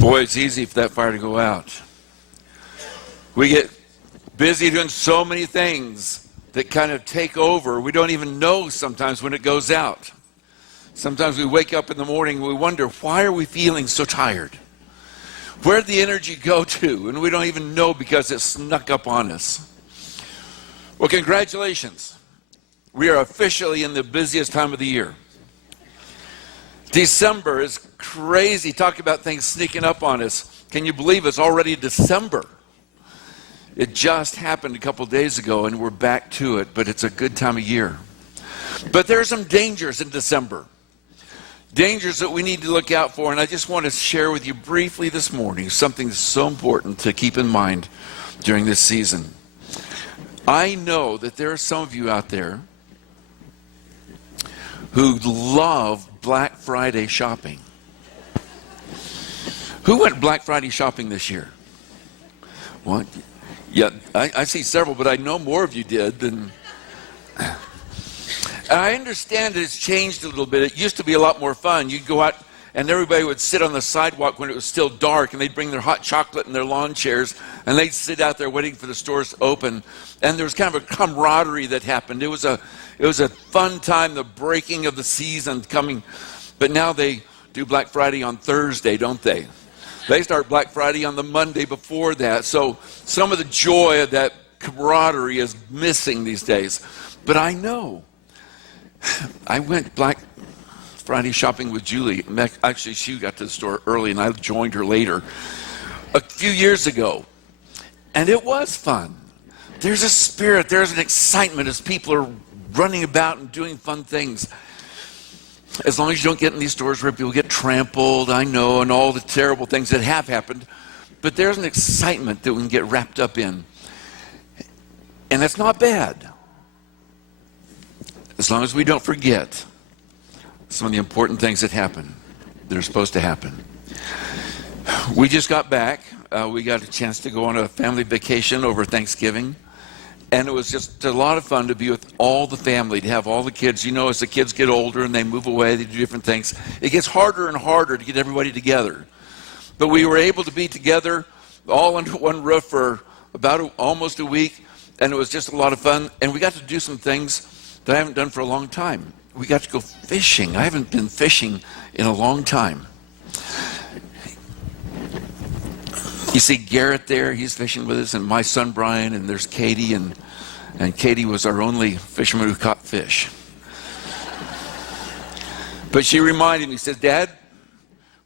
Boy, it's easy for that fire to go out. We get busy doing so many things that kind of take over. We don't even know sometimes when it goes out. Sometimes we wake up in the morning and we wonder, why are we feeling so tired? Where'd the energy go to? And we don't even know because it snuck up on us. Well, congratulations. We are officially in the busiest time of the year. December is crazy. Talk about things sneaking up on us. Can you believe it's already December? It just happened a couple days ago and we're back to it, but it's a good time of year. But there are some dangers in December. Dangers that we need to look out for, and I just want to share with you briefly this morning something that's so important to keep in mind during this season. I know that there are some of you out there who love Black Friday shopping. Who went Black Friday shopping this year? What? Yeah, I see several, but I know more of you did than... I understand that it's changed a little bit. It used to be a lot more fun. You'd go out and everybody would sit on the sidewalk when it was still dark, and they'd bring their hot chocolate and their lawn chairs, and they'd sit out there waiting for the stores to open. And there was kind of a camaraderie that happened. It was a fun time, the breaking of the season coming. But now they do Black Friday on Thursday, don't they? They start Black Friday on the Monday before that. So some of the joy of that camaraderie is missing these days. But I know. I went Black Friday shopping with Julie. Actually, she got to the store early, and I joined her later a few years ago. And it was fun. There's a spirit, there's an excitement as people are running about and doing fun things. As long as you don't get in these stores where people get trampled, I know, and all the terrible things that have happened. But there's an excitement that we can get wrapped up in. And that's not bad. As long as we don't forget some of the important things that happen, that are supposed to happen. We just got back. We got a chance to go on a family vacation over Thanksgiving. And it was just a lot of fun to be with all the family, to have all the kids. You know, as the kids get older and they move away, they do different things. It gets harder and harder to get everybody together. But we were able to be together all under one roof for about almost a week. And it was just a lot of fun. And we got to do some things that I haven't done for a long time. We got to go fishing. I haven't been fishing in a long time. You see Garrett there, he's fishing with us, and my son Brian, and there's Katie, and Katie was our only fisherman who caught fish. But she reminded me, said, Dad,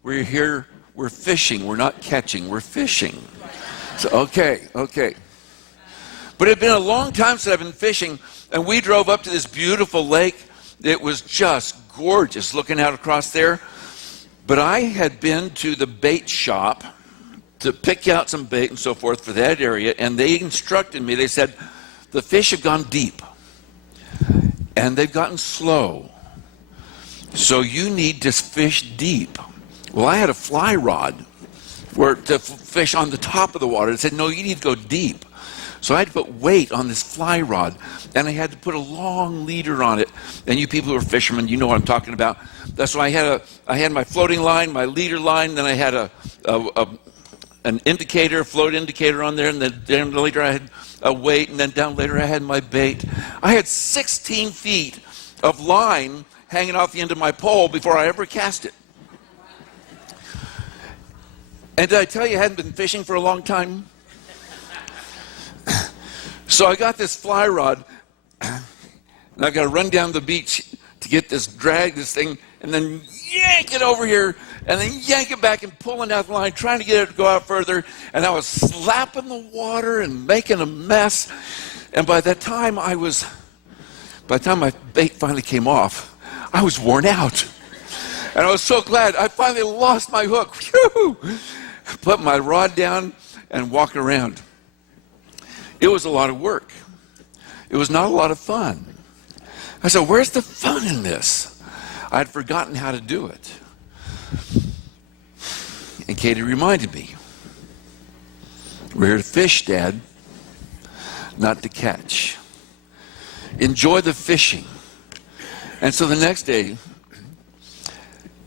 we're here, we're fishing, we're not catching, we're fishing. So, okay. But it had been a long time since I've been fishing, and we drove up to this beautiful lake. It was just gorgeous looking out across there. But I had been to the bait shop to pick out some bait and so forth for that area, and they instructed me, they said, the fish have gone deep, and they've gotten slow. So you need to fish deep. Well, I had a fly rod to fish on the top of the water. They said, no, you need to go deep. So I had to put weight on this fly rod, and I had to put a long leader on it. And you people who are fishermen, you know what I'm talking about. That's why I had my floating line, my leader line, then I had an indicator, float indicator on there, and then down later I had a weight, and then down later I had my bait. I had 16 feet of line hanging off the end of my pole before I ever cast it. And did I tell you I hadn't been fishing for a long time? So I got this fly rod, and I've got to run down the beach to get this, drag this thing, and then yank it over here, and then yank it back and pulling out the line, trying to get it to go out further. And I was slapping the water and making a mess. And by the time my bait finally came off, I was worn out. And I was so glad I finally lost my hook. Whew! Put my rod down and walk around. It was a lot of work. It was not a lot of fun. I said, where's the fun in this? I'd forgotten how to do it. And Katie reminded me, we're here to fish, Dad, not to catch. Enjoy the fishing. And so the next day,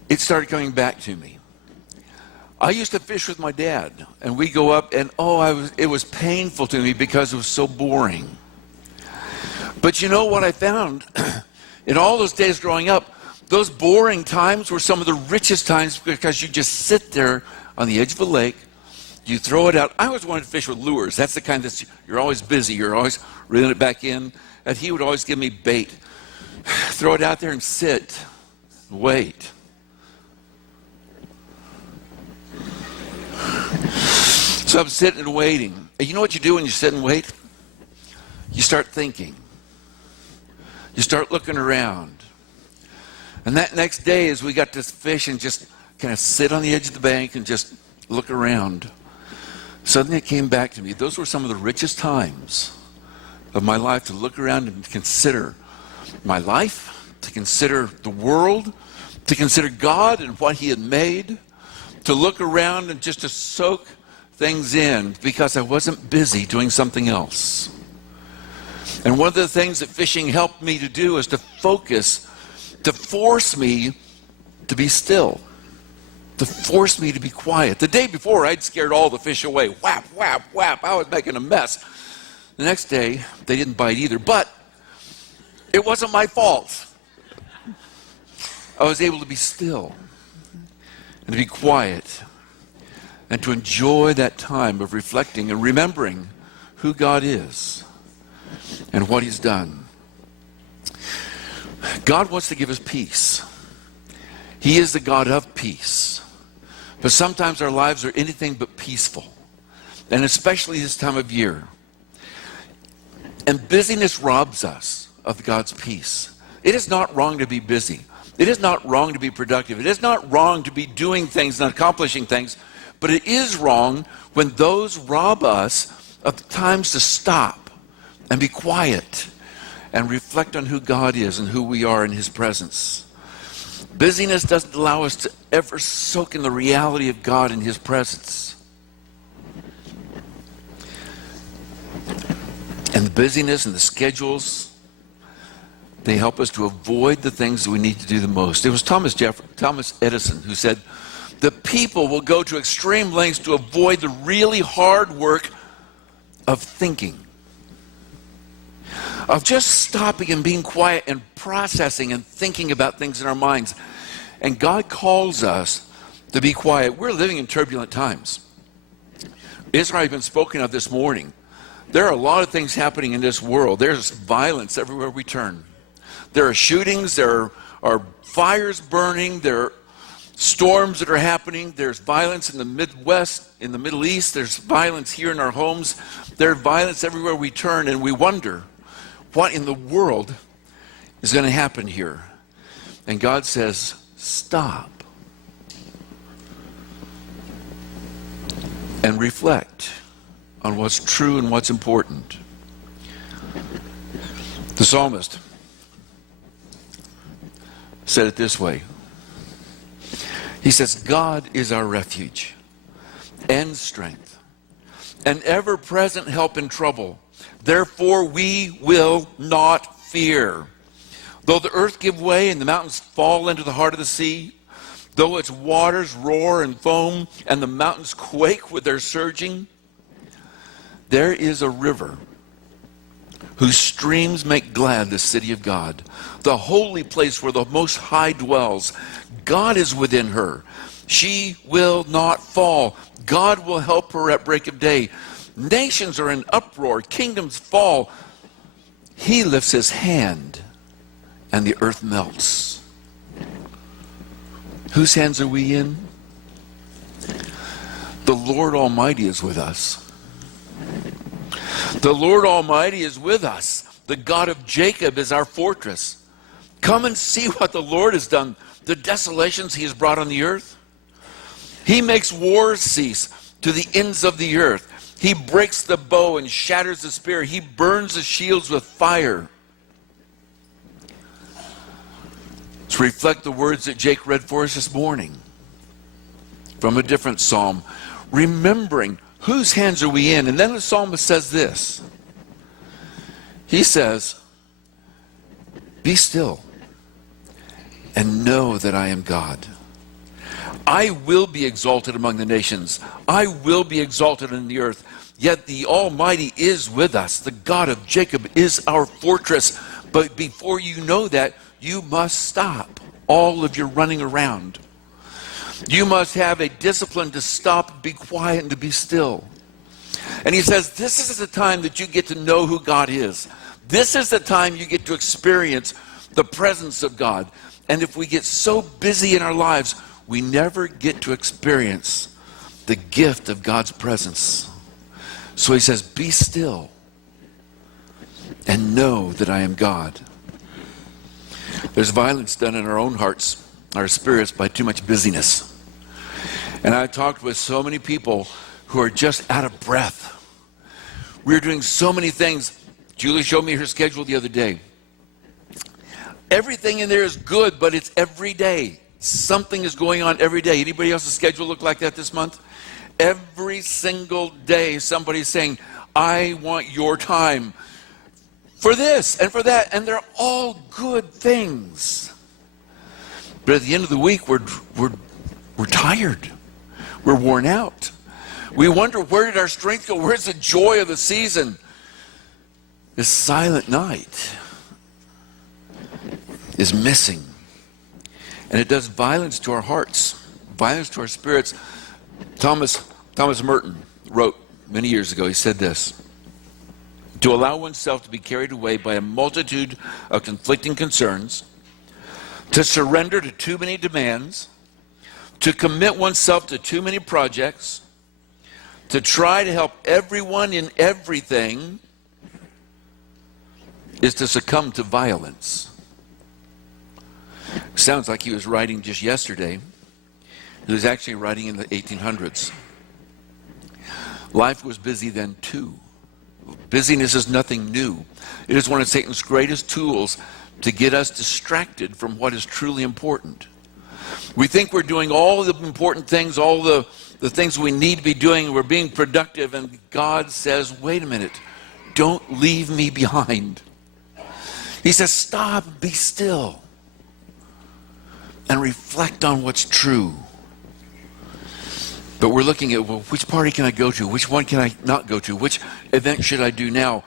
it started coming back to me. I used to fish with my dad, and we go up, and it was painful to me because it was so boring. But you know what I found? In all those days growing up, those boring times were some of the richest times because you just sit there on the edge of a lake, you throw it out. I always wanted to fish with lures. That's the kind that you're always busy, you're always reeling it back in. And he would always give me bait. Throw it out there and sit, wait. So I'm sitting and waiting. And you know what you do when you sit and wait? You start thinking. You start looking around. And that next day, as we got to fish and just kind of sit on the edge of the bank and just look around, suddenly it came back to me. Those were some of the richest times of my life, to look around and consider my life, to consider the world, to consider God and what he had made, to look around and just to soak things in because I wasn't busy doing something else. And one of the things that fishing helped me to do is to focus, to force me to be still, to force me to be quiet. The day before, I'd scared all the fish away. Whap, whap, whap. I was making a mess. The next day, they didn't bite either, but it wasn't my fault. I was able to be still and to be quiet and to enjoy that time of reflecting and remembering who God is and what he's done. God wants to give us peace. He is the God of peace. But sometimes our lives are anything but peaceful, and especially this time of year. And busyness robs us of God's peace. It is not wrong to be busy. It is not wrong to be productive. It is not wrong to be doing things and accomplishing things. But it is wrong when those rob us of the times to stop and be quiet and reflect on who God is and who we are in his presence. Busyness doesn't allow us to ever soak in the reality of God in his presence. And the busyness and the schedules, they help us to avoid the things that we need to do the most. It was Thomas Edison who said, the people will go to extreme lengths to avoid the really hard work of thinking, of just stopping and being quiet and processing and thinking about things in our minds. And God calls us to be quiet. We're living in turbulent times. It's already been spoken of this morning. There are a lot of things happening in this world. There's violence everywhere we turn. There are shootings, there are fires burning, there are storms that are happening. There's violence in the Midwest, in the Middle East. There's violence here in our homes. There's violence everywhere we turn, and we wonder what in the world is going to happen here. And God says, stop and reflect on what's true and what's important. The psalmist said it this way. He says, God is our refuge and strength, an ever-present help in trouble. Therefore we will not fear. Though the earth give way and the mountains fall into the heart of the sea, though its waters roar and foam and the mountains quake with their surging, there is a river whose streams make glad the city of God, the holy place where the Most High dwells. God is within her. She will not fall. God will help her at break of day. Nations are in uproar. Kingdoms fall. He lifts his hand and the earth melts. Whose hands are we in? The Lord Almighty is with us. The Lord Almighty is with us. The God of Jacob is our fortress. Come and see what the Lord has done, the desolations he has brought on the earth. He makes wars cease to the ends of the earth. He breaks the bow and shatters the spear. He burns the shields with fire. To reflect the words that Jake read for us this morning from a different psalm, remembering whose hands are we in. And then the psalmist says this. He says, be still and know that I am God. I will be exalted among the nations. I will be exalted in the earth. Yet the Almighty is with us. The God of Jacob is our fortress. But before you know that, you must stop all of your running around. You must have a discipline to stop, be quiet, and to be still. And he says, this is the time that you get to know who God is. This is the time you get to experience the presence of God. And if we get so busy in our lives, we never get to experience the gift of God's presence. So he says, be still and know that I am God. There's violence done in our own hearts, our spirits, by too much busyness. And I talked with so many people who are just out of breath. We're doing so many things. Julie showed me her schedule the other day. Everything in there is good, but it's every day. Something is going on every day. Anybody else's schedule look like that this month? Every single day somebody's saying, I want your time for this and for that. And they're all good things. But at the end of the week, we're tired. We're worn out. We wonder, where did our strength go? Where's the joy of the season? This silent night is missing. And it does violence to our hearts, violence to our spirits. Thomas Merton wrote many years ago, he said this: to allow oneself to be carried away by a multitude of conflicting concerns, to surrender to too many demands, to commit oneself to too many projects, to try to help everyone in everything, is to succumb to violence. Sounds like he was writing just yesterday. He was actually writing in the 1800s. Life was busy then too. Busyness is nothing new. It is one of Satan's greatest tools to get us distracted from what is truly important. We think we're doing all the important things, all the things we need to be doing, we're being productive, and God says, wait a minute, don't leave me behind. He says, stop, be still, and reflect on what's true. But we're looking at, well, which party can I go to? Which one can I not go to? Which event should I do now?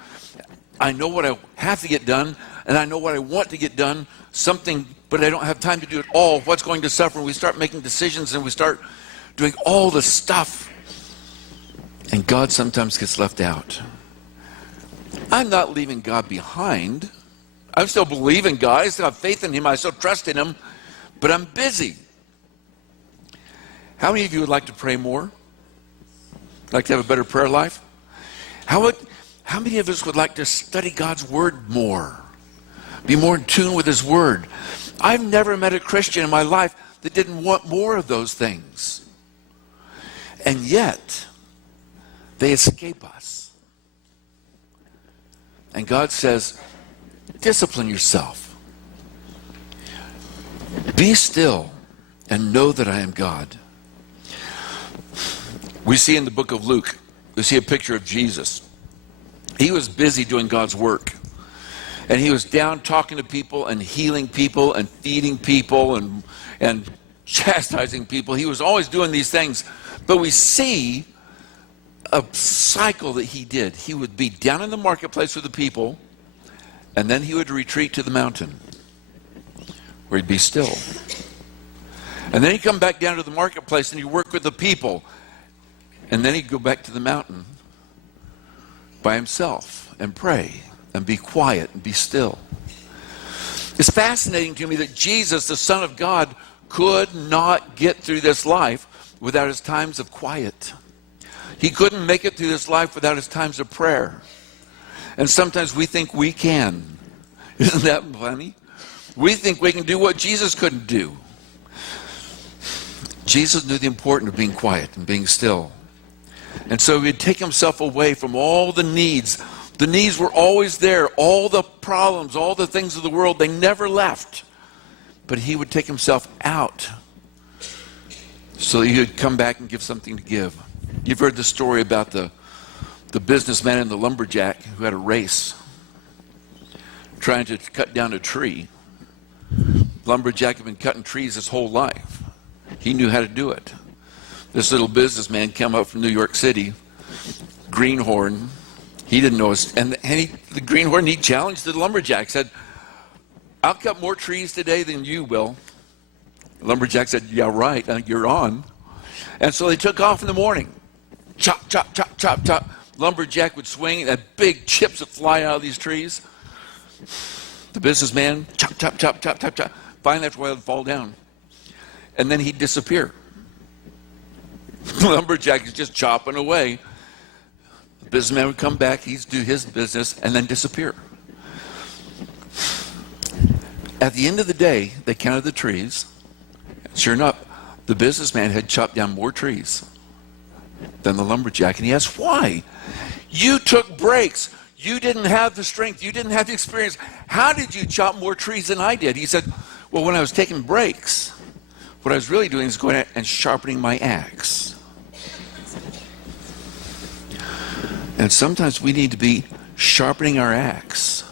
I know what I have to get done, and I know what I want to get done, something, but I don't have time to do it all. What's going to suffer? And we start making decisions, and we start doing all the stuff. And God sometimes gets left out. I'm not leaving God behind. I still believe in God. I still have faith in Him. I still trust in Him. But I'm busy. How many of you would like to pray more? Like to have a better prayer life? How many of us would like to study God's Word more? Be more in tune with His Word? I've never met a Christian in my life that didn't want more of those things. And yet, they escape us. And God says, discipline yourself. Be still and know that I am God. We see in the book of Luke, we see a picture of Jesus. He was busy doing God's work. And he was down talking to people and healing people and feeding people and chastising people. He was always doing these things. But we see a cycle that he did. He would be down in the marketplace with the people, and then he would retreat to the mountain where he'd be still. And then he'd come back down to the marketplace and he'd work with the people. And then he'd go back to the mountain by himself and pray and be quiet and be still. It's fascinating to me that Jesus, the Son of God, could not get through this life without his times of quiet. He couldn't make it through this life without his times of prayer. And sometimes we think we can. Isn't that funny? We think we can do what Jesus couldn't do. Jesus knew the importance of being quiet and being still. And so he'd take himself away from all the needs. The needs were always there. All the problems, all the things of the world, they never left. But he would take himself out so he could come back and give something to give. You've heard the story about the businessman and the lumberjack who had a race trying to cut down a tree. Lumberjack had been cutting trees his whole life. He knew how to do it. This little businessman came up from New York City, greenhorn. He didn't know his, and the greenhorn, he challenged the lumberjack, said, I'll cut more trees today than you will. The lumberjack said, yeah, right, you're on. And so they took off in the morning. Chop, chop, chop, chop, chop. Lumberjack would swing, and big chips would fly out of these trees. The businessman, chop, chop, chop, chop, chop, chop. Finally, after a while, it'd fall down. And then he'd disappear. The lumberjack is just chopping away. The businessman would come back, he'd do his business, and then disappear. At the end of the day, they counted the trees. Sure enough, the businessman had chopped down more trees than the lumberjack. And he asked, why? You took breaks. You didn't have the strength. You didn't have the experience. How did you chop more trees than I did? He said, well, when I was taking breaks, what I was really doing is going out and sharpening my axe. And sometimes we need to be sharpening our axe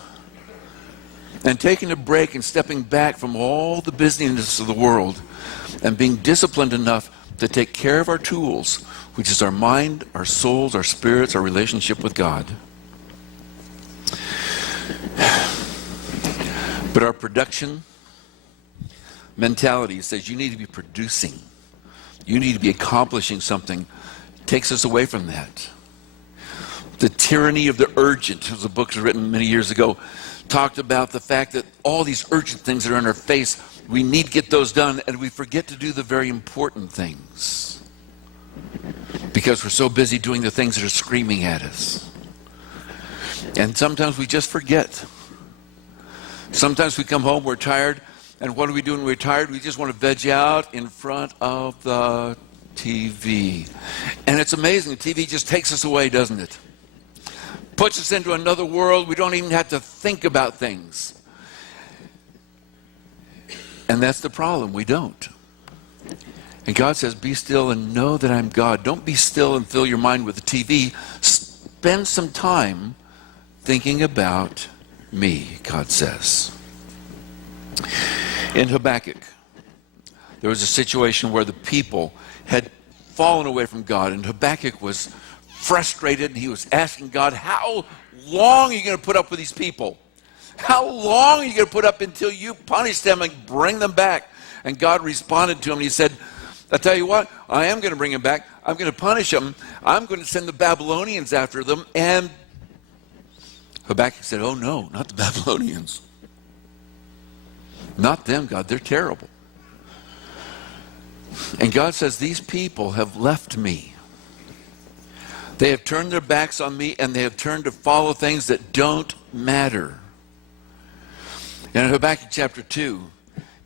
and taking a break and stepping back from all the busyness of the world and being disciplined enough to take care of our tools, which is our mind, our souls, our spirits, our relationship with God. But our production mentality says you need to be producing. You need to be accomplishing something. Takes us away from that. The Tyranny of the Urgent, as a book was written many years ago, talked about the fact that all these urgent things that are in our face, we need to get those done, and we forget to do the very important things because we're so busy doing the things that are screaming at us. And sometimes we just forget. Sometimes we come home, we're tired, and what do we do when we're tired? We just want to veg out in front of the TV. And it's amazing, the TV just takes us away, doesn't it? Puts us into another world. We don't even have to think about things. And that's the problem. We don't. And God says, be still and know that I'm God. Don't be still and fill your mind with the TV. Spend some time thinking about me, God says. In Habakkuk, there was a situation where the people had fallen away from God, and Habakkuk was frustrated, and he was asking God, how long are you going to put up with these people? How long are you going to put up until you punish them and bring them back? And God responded to him, and he said, I'll tell you what, I am going to bring them back. I'm going to punish them. I'm going to send the Babylonians after them. And Habakkuk said, oh no, not the Babylonians. Not them, God, they're terrible. And God says, these people have left me. They have turned their backs on me, and they have turned to follow things that don't matter. And in Habakkuk chapter 2,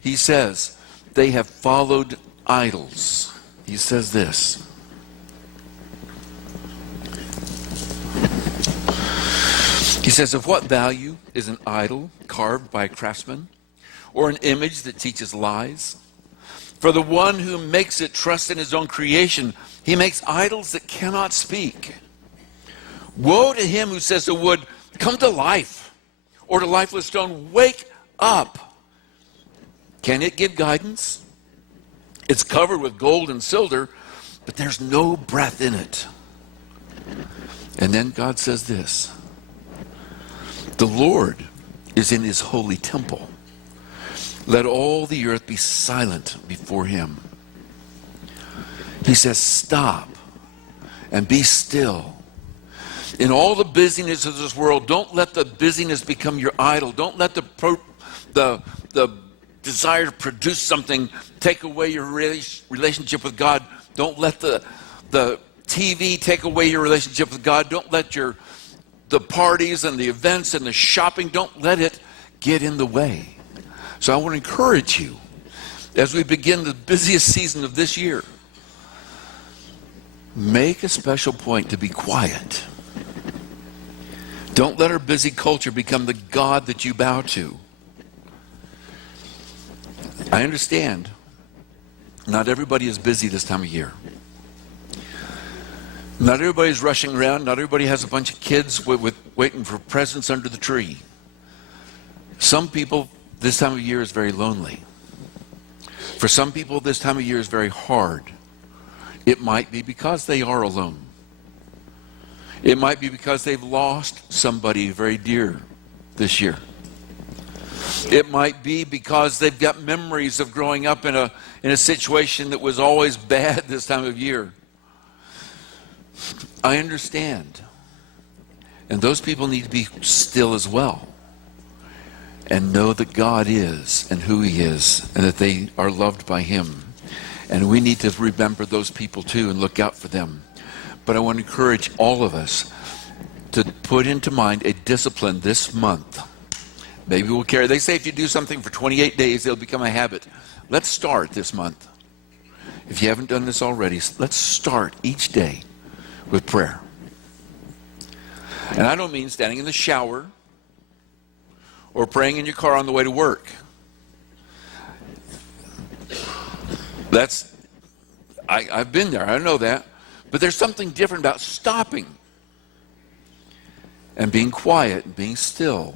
he says, they have followed idols. He says this. He says, of what value is an idol carved by a craftsman, or an image that teaches lies? For the one who makes it trust in his own creation, he makes idols that cannot speak. Woe to him who says to wood, come to life, or to lifeless stone, wake up. Can it give guidance? It's covered with gold and silver, but there's no breath in it. And then God says this, the Lord is in his holy temple. Let all the earth be silent before him. He says, stop and be still. In all the busyness of this world, don't let the busyness become your idol. Don't let the desire to produce something take away your relationship with God. Don't let the TV take away your relationship with God. Don't let the parties and the events and the shopping, don't let it get in the way. So I want to encourage you as we begin the busiest season of this year, make a special point to be quiet. Don't let our busy culture become the God that you bow to. I understand not everybody is busy this time of year. Not everybody's rushing around. Not everybody has a bunch of kids waiting for presents under the tree. Some people, this time of year is very lonely. For some people, this time of year is very hard. It might be because they are alone. It might be because they've lost somebody very dear this year. It might be because they've got memories of growing up in a situation that was always bad this time of year. I understand. And those people need to be still as well and know that God is and who He is and that they are loved by Him. And we need to remember those people too and look out for them. But I want to encourage all of us to put into mind a discipline this month. Maybe we'll carry. They say if you do something for 28 days, it'll become a habit. Let's start this month. If you haven't done this already, let's start each day with prayer. And I don't mean standing in the shower or praying in your car on the way to work. I've been there, I know that. But there's something different about stopping and being quiet and being still.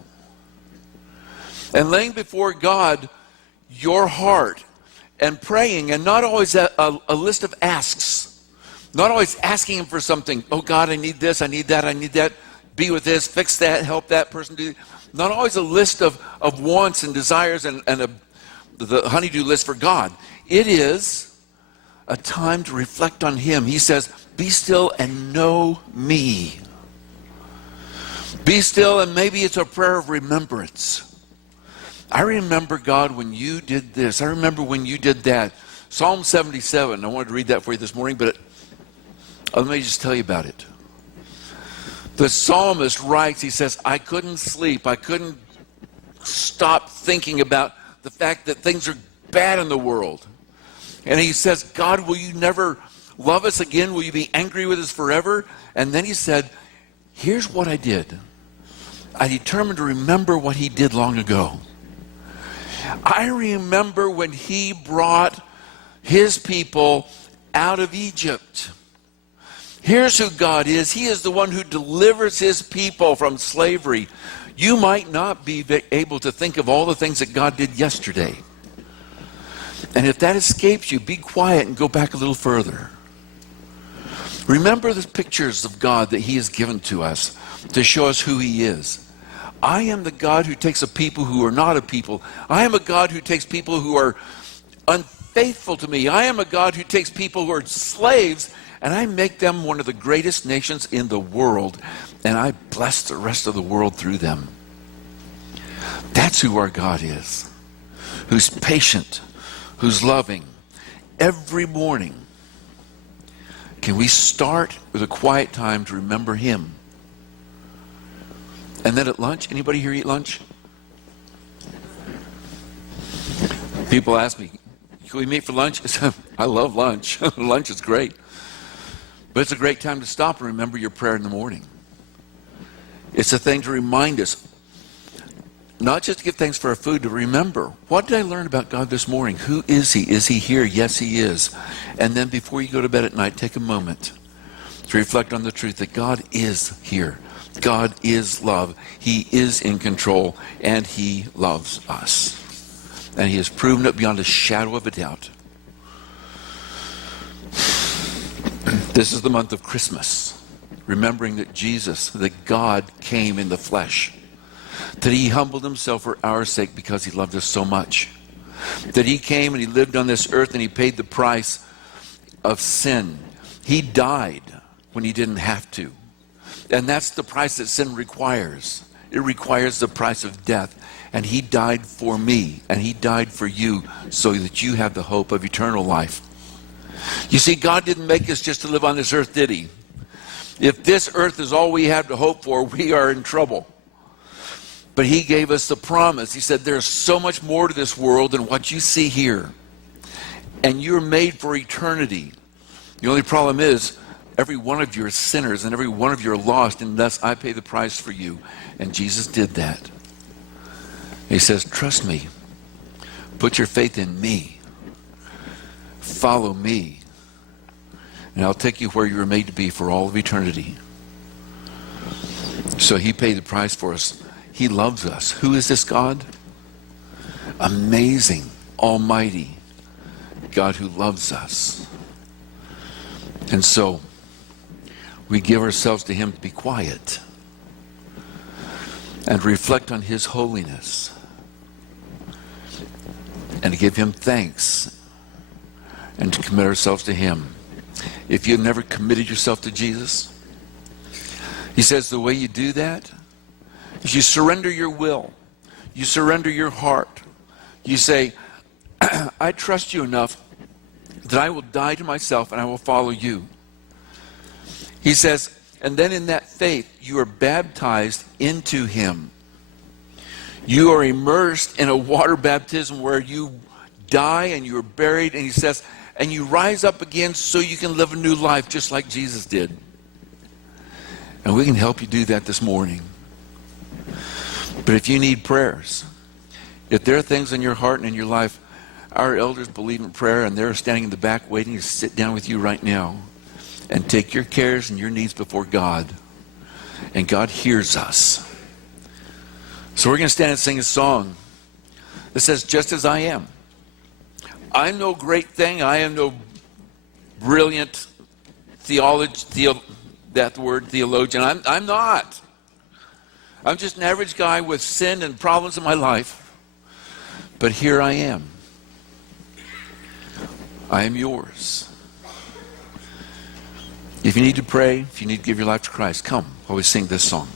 And laying before God your heart and praying, and not always a list of asks. Not always asking Him for something. Oh God, I need this, I need that, I need that. Be with this, fix that, help that person do. Not always a list of wants and desires and the honey-do list for God. It is a time to reflect on Him. He says, be still and know me. Be still, and maybe it's a prayer of remembrance. I remember, God, when you did this. I remember when you did that. Psalm 77. I wanted to read that for you this morning, but let me just tell you about it. The psalmist writes, he says, I couldn't sleep. I couldn't stop thinking about the fact that things are bad in the world. And he says, God, will you never love us again? Will you be angry with us forever? And then he said, here's what I did. I determined to remember what He did long ago. I remember when He brought His people out of Egypt. Here's who God is. He is the one who delivers His people from slavery. You might not be able to think of all the things that God did yesterday. And if that escapes you, be quiet and go back a little further. Remember the pictures of God that He has given to us to show us who He is. I am the God who takes a people who are not a people. I am a God who takes people who are unfaithful to me. I am a God who takes people who are slaves and I make them one of the greatest nations in the world, and I bless the rest of the world through them. That's who our God is, who's patient, who's loving. Every morning, can we start with a quiet time to remember Him? And then at lunch, anybody here eat lunch? People ask me, can we meet for lunch? I love lunch. Lunch is great. But it's a great time to stop and remember your prayer in the morning. It's a thing to remind us, not just to give thanks for our food, to remember, what did I learn about God this morning? Who is He? Is He here? Yes, He is. And then before you go to bed at night, take a moment to reflect on the truth that God is here. God is love. He is in control, and He loves us. And He has proven it beyond a shadow of a doubt. This is the month of Christmas, remembering that Jesus, that God came in the flesh, that He humbled Himself for our sake because He loved us so much, that He came and He lived on this earth and He paid the price of sin. He died when He didn't have to. And that's the price that sin requires. It requires the price of death. And He died for me, and He died for you so that you have the hope of eternal life. You see, God didn't make us just to live on this earth, did He? If this earth is all we have to hope for, we are in trouble. But He gave us the promise. He said, there's so much more to this world than what you see here. And you're made for eternity. The only problem is, every one of you are sinners, and every one of you are lost, and thus I pay the price for you. And Jesus did that. He says, trust me. Put your faith in me. Follow me. And I'll take you where you were made to be for all of eternity. So He paid the price for us. He loves us. Who is this God? Amazing, almighty, God who loves us. And so, we give ourselves to him to be quiet and reflect on his holiness and to give him thanks and to commit ourselves to him. If you've never committed yourself to Jesus, he says the way you do that is you surrender your will. You surrender your heart. You say, I trust you enough that I will die to myself and I will follow you. He says, and then in that faith, you are baptized into him. You are immersed in a water baptism where you die and you are buried, and he says, and you rise up again so you can live a new life just like Jesus did. And we can help you do that this morning. But if you need prayers, if there are things in your heart and in your life, our elders believe in prayer, and they're standing in the back waiting to sit down with you right now and take your cares and your needs before God. And God hears us. So we're going to stand and sing a song that says, just as I am. I'm no great thing. I am no brilliant theologian. I'm not. I'm just an average guy with sin and problems in my life. But here I am. I am yours. If you need to pray, if you need to give your life to Christ, come while we sing this song.